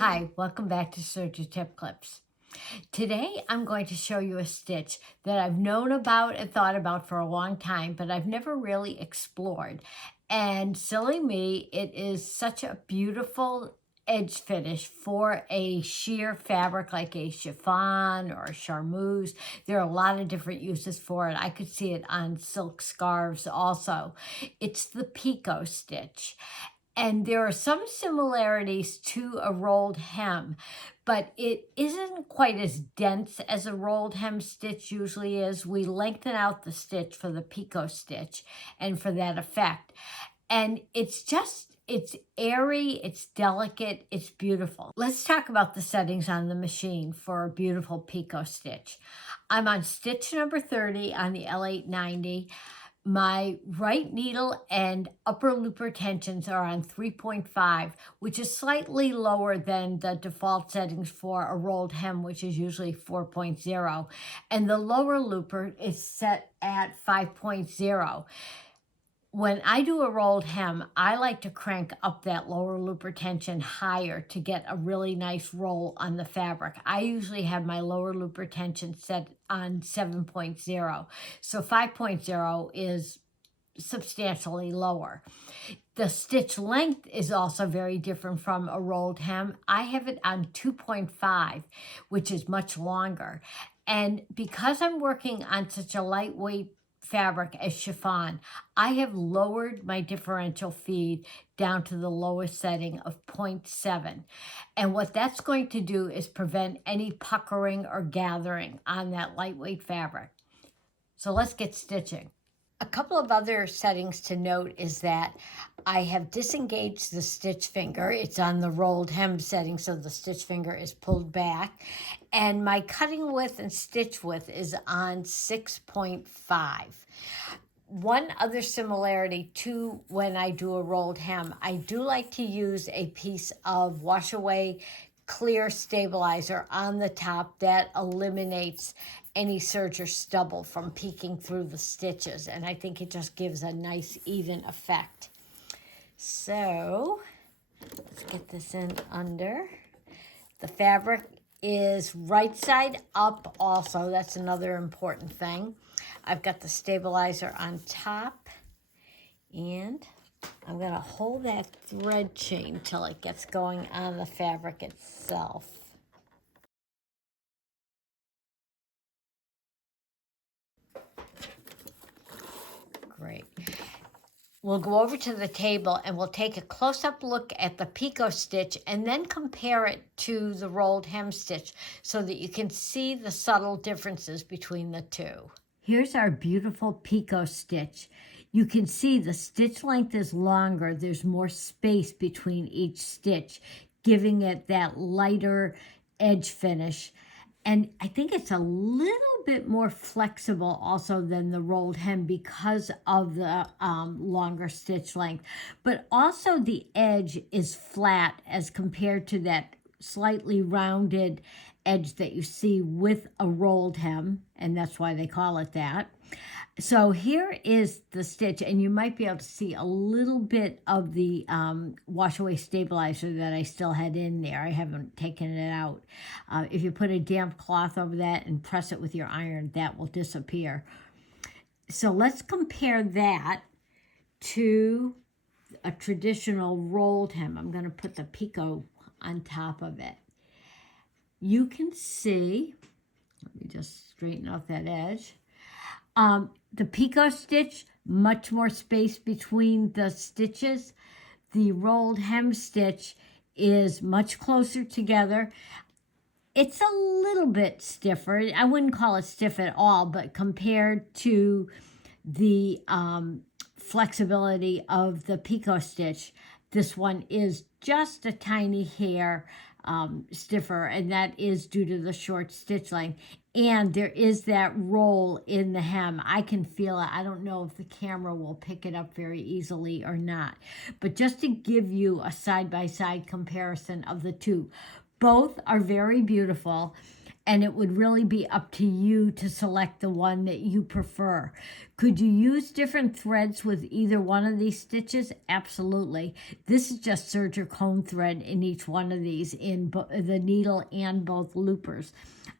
Hi, welcome back to Serger Tip Clips. Today I'm going to show you a stitch that I've known about and thought about for a long time, but I've never really explored. And silly me, it is such a beautiful edge finish for a sheer fabric like a chiffon or a charmeuse. There are a lot of different uses for it. I could see it on silk scarves also. It's the Picot Stitch. And there are some similarities to a rolled hem, but it isn't quite as dense as a rolled hem stitch usually is. We lengthen out the stitch for the Picot stitch and for that effect. And it's airy, it's delicate, it's beautiful. Let's talk about the settings on the machine for a beautiful Picot stitch. I'm on stitch number 30 on the L890. My right needle and upper loop retentions are on 3.5, which is slightly lower than the default settings for a rolled hem, which is usually 4.0. And the lower looper is set at 5.0. When I do a rolled hem, I like to crank up that lower loop retention higher to get a really nice roll on the fabric. I usually have my lower loop retention set on 7.0. So 5.0 is substantially lower. The stitch length is also very different from a rolled hem. I have it on 2.5, which is much longer. And because I'm working on such a lightweight fabric as chiffon, I have lowered my differential feed down to the lowest setting of 0.7. And what that's going to do is prevent any puckering or gathering on that lightweight fabric. So let's get stitching. A couple of other settings to note is that I have disengaged the stitch finger. It's on the rolled hem setting, so the stitch finger is pulled back. And my cutting width and stitch width is on 6.5. One other similarity to when I do a rolled hem, I do like to use a piece of wash away clear stabilizer on the top that eliminates any serger stubble from peeking through the stitches, and I think it just gives a nice even effect. So let's get this in under. The fabric is right side up also. That's another important thing. I've got the stabilizer on top, and I'm going to hold that thread chain till it gets going on the fabric itself. Great. We'll go over to the table and we'll take a close-up look at the Picot stitch and then compare it to the rolled hem stitch so that you can see the subtle differences between the two. Here's our beautiful Picot stitch. You can see the stitch length is longer. There's more space between each stitch, giving it that lighter edge finish. And I think it's a little bit more flexible also than the rolled hem because of the longer stitch length. But also the edge is flat as compared to that slightly rounded edge that you see with a rolled hem, and that's why they call it that. So here is the stitch, and you might be able to see a little bit of the wash away stabilizer that I still had in there. I haven't taken it out. If you put a damp cloth over that and press it with your iron, that will disappear. So let's compare that to a traditional rolled hem. I'm going to put the Picot on top of it. You can see, let me just straighten out that edge. The Picot stitch, much more space between the stitches. The rolled hem stitch is much closer together. It's a little bit stiffer. I wouldn't call it stiff at all, but compared to the flexibility of the Picot stitch, this one is just a tiny hair stiffer, and that is due to the short stitch length. And there is that roll in the hem. I can feel it. I don't know if the camera will pick it up very easily or not. But just to give you a side-by-side comparison of the two, both are very beautiful. and it would really be up to you to select the one that you prefer. Could you use different threads with either one of these stitches? Absolutely. This is just serger cone thread in each one of these, in the needle and both loopers.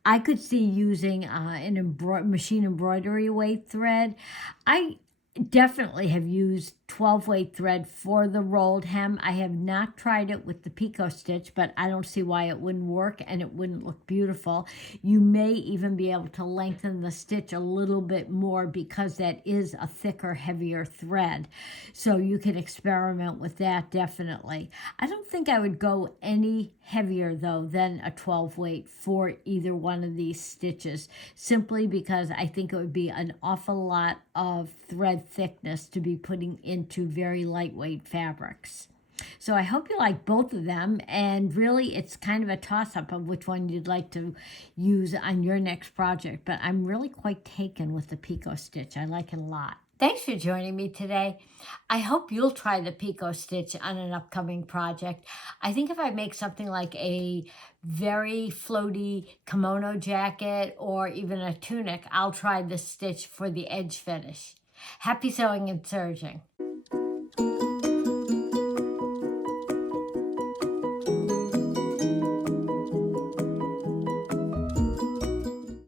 I could see using an machine embroidery weight thread. I definitely have used 12 weight thread for the rolled hem. I have not tried it with the Picot Stitch, but I don't see why it wouldn't work and it wouldn't look beautiful. You may even be able to lengthen the stitch a little bit more because that is a thicker, heavier thread. So you can experiment with that, definitely. I don't think I would go any heavier though than a 12 weight for either one of these stitches, simply because I think it would be an awful lot of thread thickness to be putting into very lightweight fabrics. So I hope you like both of them, and really it's kind of a toss-up of which one you'd like to use on your next project, but I'm really quite taken with the Picot Stitch. I like it a lot. Thanks for joining me today. I hope you'll try the Picot Stitch on an upcoming project. I think if I make something like a very floaty kimono jacket or even a tunic, I'll try this stitch for the edge finish. Happy sewing and serging.